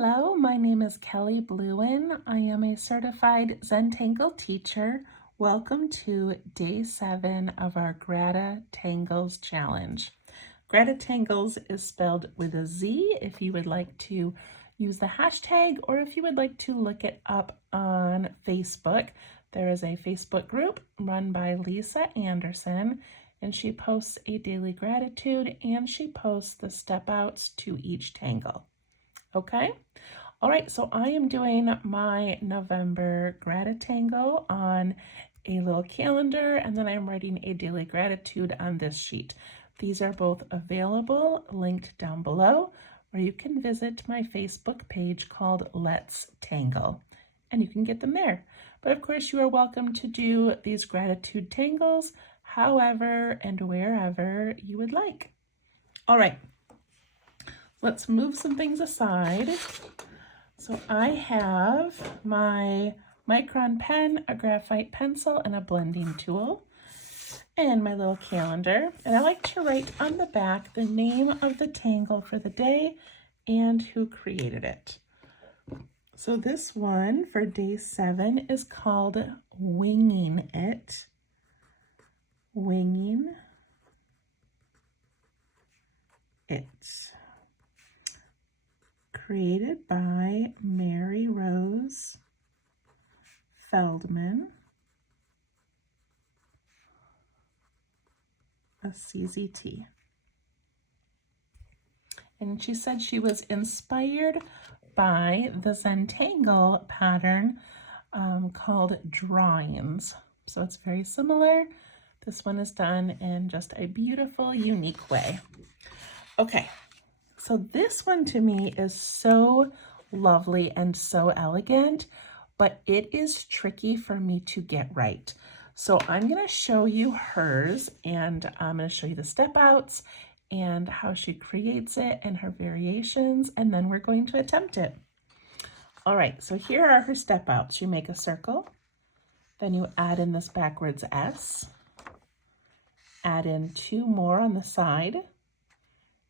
Hello, my name is Kelly Bluen. I am a certified Zentangle teacher. Welcome to day 7 of our GratitangleZ challenge. GratitangleZ is spelled with a Z if you would like to use the hashtag or if you would like to look it up on Facebook. There is a Facebook group run by Lisa Anderson, and she posts a daily gratitude and she posts the step outs to each tangle. Okay, all right, so I am doing my November Gratitangle on a little calendar, and then I'm writing a daily gratitude on this sheet. These are both available, linked down below, or you can visit my Facebook page called Let's Tangle, and you can get them there. But of course, you are welcome to do these gratitude tangles however and wherever you would like. All right. Let's move some things aside. So I have my micron pen, a graphite pencil, and a blending tool, and my little calendar. And I like to write on the back the name of the tangle for the day and who created it. So this one for day 7 is called Winging It. Winging It. Created by Mary Rose Feldman, a CZT. And she said she was inspired by the Zentangle pattern called drawings. So it's very similar. This one is done in just a beautiful, unique way. Okay. So this one to me is so lovely and so elegant, but it is tricky for me to get right. So I'm going to show you hers, and I'm going to show you the step outs and how she creates it and her variations, and then we're going to attempt it. All right, so here are her step outs. You make a circle, then you add in this backwards S, add in 2 more on the side,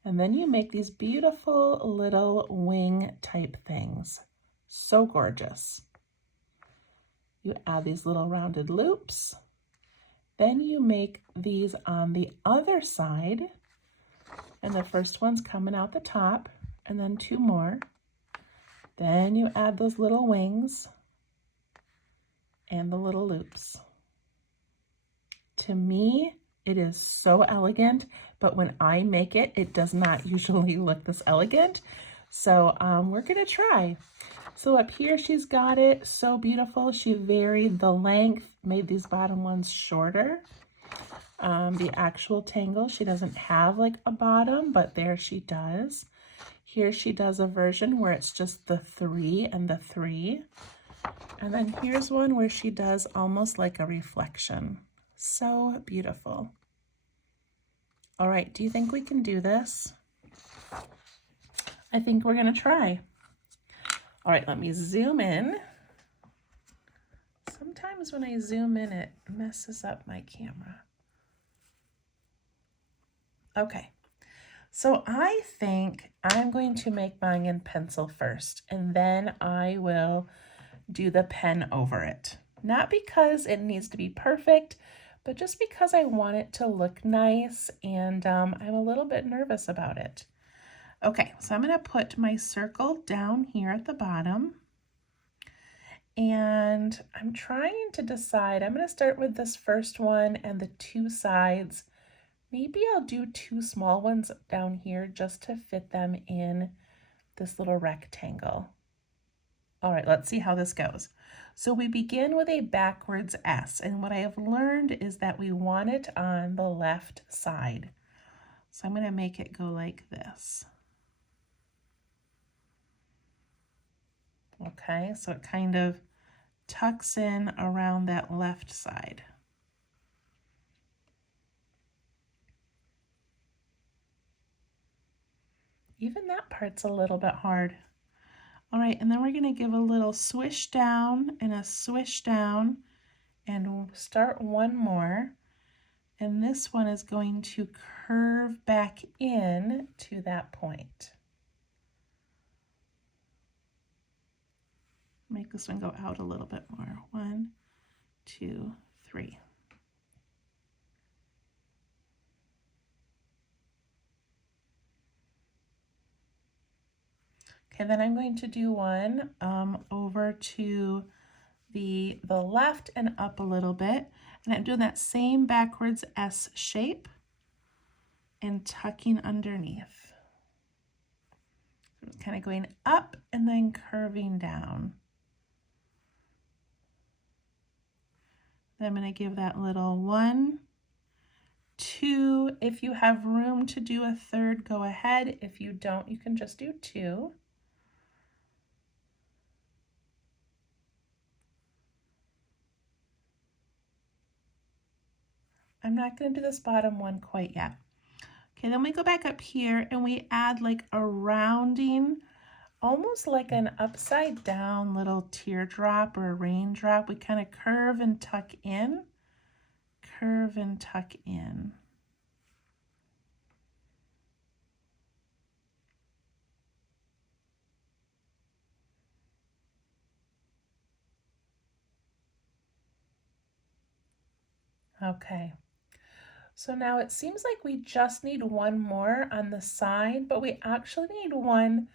and then you make these beautiful little wing type things. So gorgeous. You add these little rounded loops. Then you make these on the other side. And the first one's coming out the top, and then 2 more. Then you add those little wings and the little loops. To me, it is so elegant, but when I make it, it does not usually look this elegant. So we're gonna try. So up here, she's got it so beautiful. She varied the length, made these bottom ones shorter. The actual tangle, she doesn't have like a bottom, but there she does. Here she does a version where it's just the 3 and the 3. And then here's one where she does almost like a reflection. So beautiful. All right, do you think we can do this? I think we're gonna try. All right, let me zoom in. Sometimes when I zoom in, it messes up my camera. Okay, so I think I'm going to make mine in pencil first, and then I will do the pen over it. Not because it needs to be perfect, but just because I want it to look nice, and I'm a little bit nervous about it. Okay, so I'm going to put my circle down here at the bottom, and I'm trying to decide. I'm going to start with this first one and the 2 sides. Maybe I'll do 2 small ones down here just to fit them in this little rectangle. All right, let's see how this goes. So we begin with a backwards S, and what I have learned is that we want it on the left side. So I'm going to make it go like this. Okay, so it kind of tucks in around that left side. Even that part's a little bit hard. All right, and then we're gonna give a little swish down and a swish down, and we'll start one more. And this one is going to curve back in to that point. make this one go out a little bit more. 1, 2, 3. Okay, then I'm going to do one over to the left and up a little bit. And I'm doing that same backwards S shape and tucking underneath. So it's kind of going up and then curving down. Then I'm going to give that little 1, 2. If you have room to do a third, go ahead. If you don't, you can just do 2. I'm not going to do this bottom one quite yet. Okay, then we go back up here and we add like a rounding, almost like an upside down little teardrop or a raindrop. We kind of curve and tuck in, curve and tuck in. Okay. So now it seems like we just need one more on the side, but we actually need one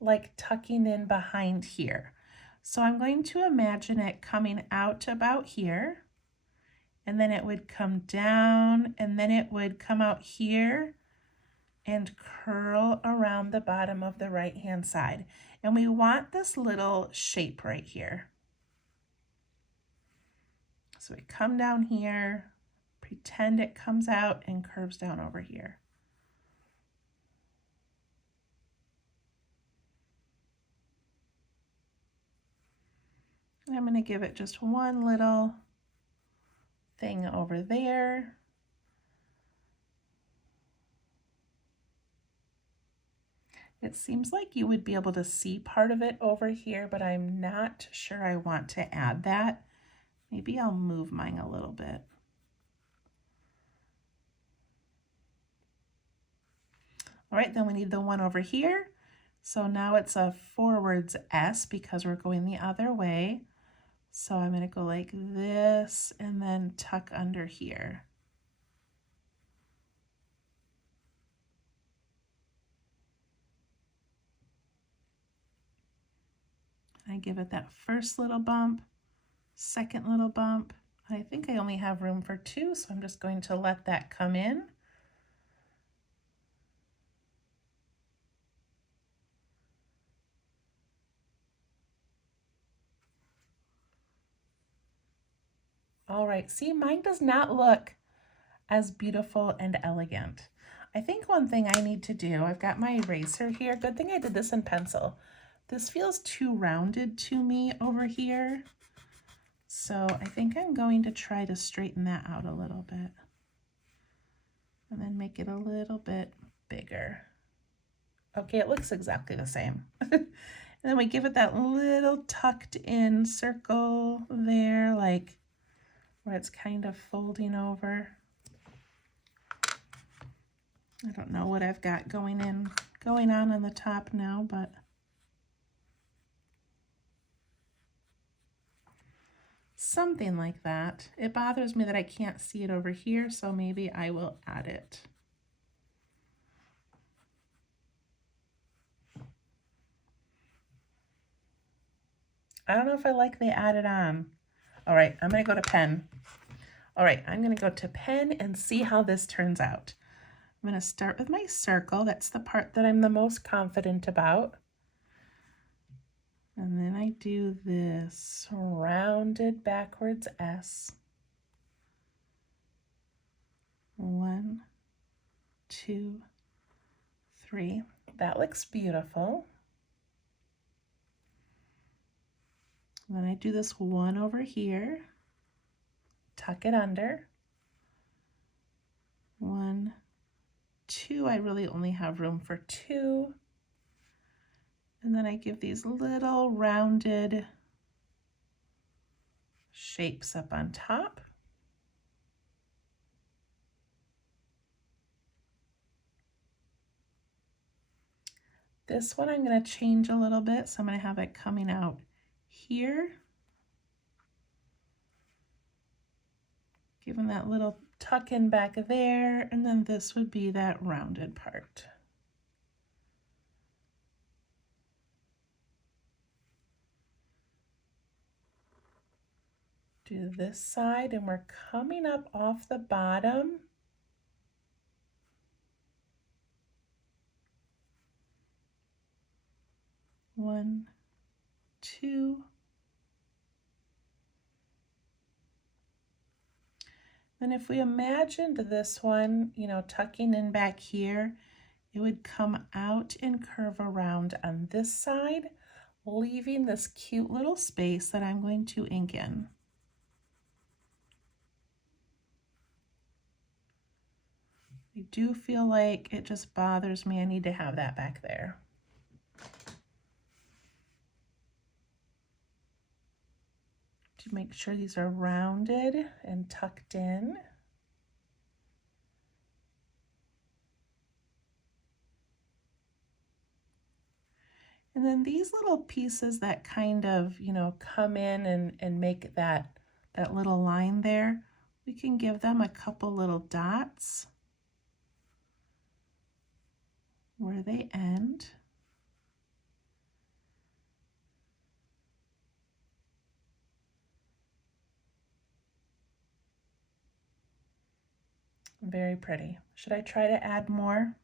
like tucking in behind here. So I'm going to imagine it coming out about here, and then it would come down, and then it would come out here and curl around the bottom of the right-hand side. And we want this little shape right here. So we come down here, pretend it comes out and curves down over here. I'm going to give it just one little thing over there. It seems like you would be able to see part of it over here, but I'm not sure I want to add that. Maybe I'll move mine a little bit. All right, then we need the one over here. So now it's a forwards S because we're going the other way. So I'm going to go like this and then tuck under here. I give it that first little bump, second little bump. I think I only have room for 2, so I'm just going to let that come in. All right, see, mine does not look as beautiful and elegant. I think one thing I need to do, I've got my eraser here. Good thing I did this in pencil. This feels too rounded to me over here. So I think I'm going to try to straighten that out a little bit. And then make it a little bit bigger. Okay, it looks exactly the same. And then we give it that little tucked in circle there, like where it's kind of folding over. I don't know what I've got going on the top now, but something like that. It bothers me that I can't see it over here, so maybe I will add it. I don't know if I like the added on. All right, I'm gonna go to pen. All right, I'm gonna go to pen and see how this turns out. I'm gonna start with my circle. That's the part that I'm the most confident about. And then I do this rounded backwards S. 1, 2, 3. That looks beautiful. Then I do this one over here, tuck it under. 1, 2, I really only have room for 2. And then I give these little rounded shapes up on top. This one I'm going to change a little bit, so I'm going to have it coming out here. Give them that little tuck in back there, and then this would be that rounded part. Do this side, and we're coming up off the bottom. One, two. Then if we imagined this one, you know, tucking in back here, it would come out and curve around on this side, leaving this cute little space that I'm going to ink in. I do feel like it just bothers me. I need to have that back there. To make sure these are rounded and tucked in. And then these little pieces that kind of, you know, come in and make that little line there, we can give them a couple little dots where they end. Very pretty. Should I try to add more?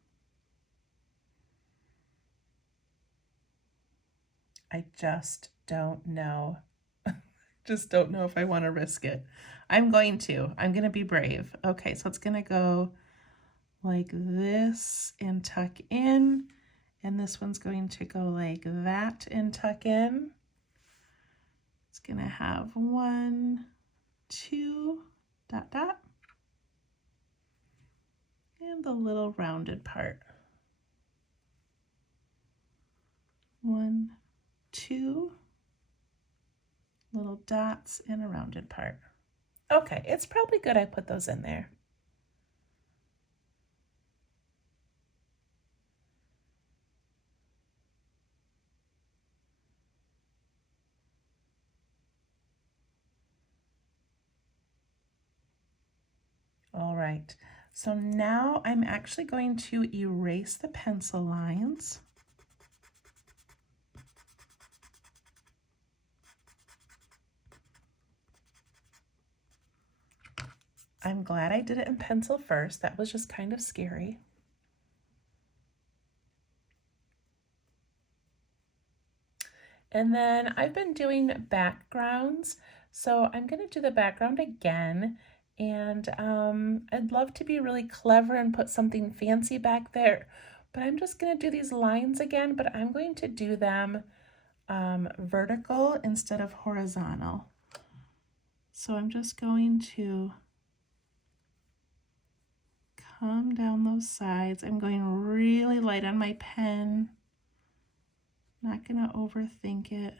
I just don't know. Just don't know if I want to risk it. I'm going to be brave. Okay, so it's going to go like this and tuck in, and this one's going to go like that and tuck in. It's going to have 1, 2, dot, dot, and the little rounded part. 1, 2, little dots and a rounded part. Okay, it's probably good I put those in there. All right, so now I'm actually going to erase the pencil lines. I'm glad I did it in pencil first. That was just kind of scary. And then I've been doing backgrounds. So I'm going to do the background again. And I'd love to be really clever and put something fancy back there. But I'm just going to do these lines again, but I'm going to do them vertical instead of horizontal. So I'm just going to come down those sides. I'm going really light on my pen. Not going to overthink it.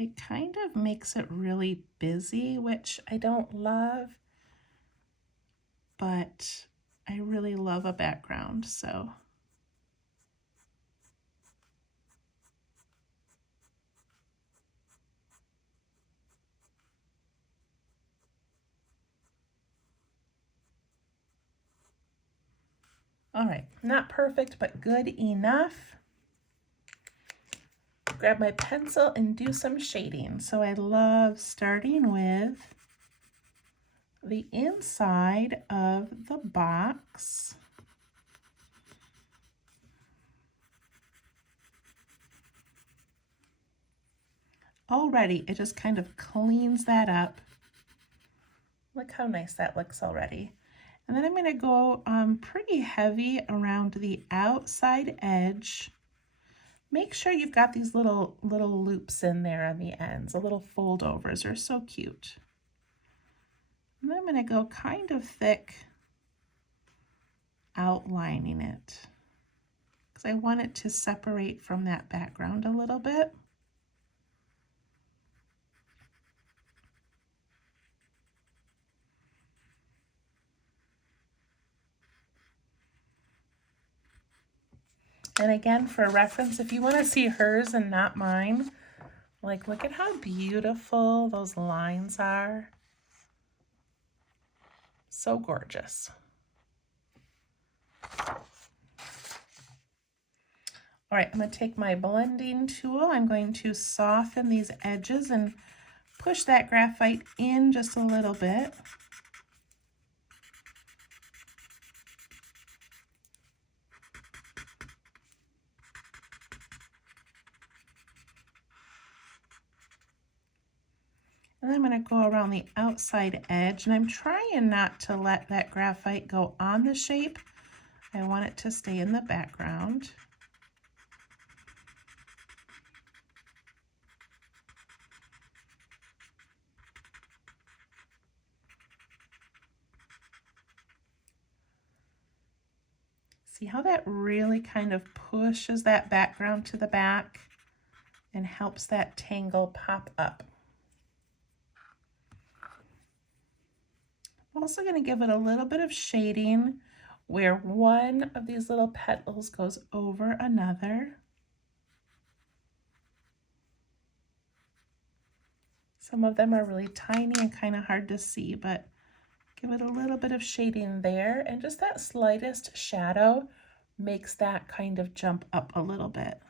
It kind of makes it really busy, which I don't love, but I really love a background, so. All right, not perfect, but good enough. Grab my pencil and do some shading. So I love starting with the inside of the box. Already, it just kind of cleans that up. Look how nice that looks already. And then I'm going to go pretty heavy around the outside edge. Make sure you've got these little loops in there on the ends, the little fold overs are so cute. And then I'm going to go kind of thick out outlining it because I want it to separate from that background a little bit. And again, for reference, if you want to see hers and not mine, like look at how beautiful those lines are. So gorgeous. All right, I'm going to take my blending tool. I'm going to soften these edges and push that graphite in just a little bit. And I'm going to go around the outside edge, and I'm trying not to let that graphite go on the shape. I want it to stay in the background. See how that really kind of pushes that background to the back and helps that tangle pop up. I'm also going to give it a little bit of shading where one of these little petals goes over another. Some of them are really tiny and kind of hard to see, but give it a little bit of shading there, and just that slightest shadow makes that kind of jump up a little bit.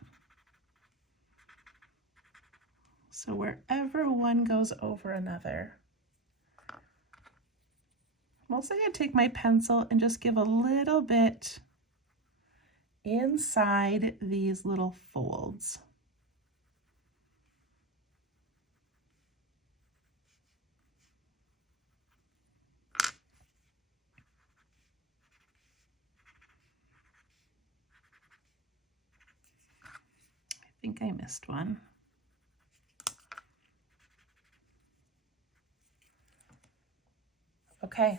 So wherever one goes over another. I'm also going to take my pencil and just give a little bit inside these little folds. I think I missed one. Okay.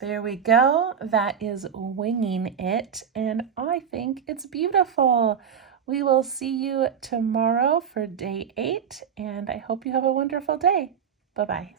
There we go. That is winging it, and I think it's beautiful. We will see you tomorrow for day 8, and I hope you have a wonderful day. Bye-bye.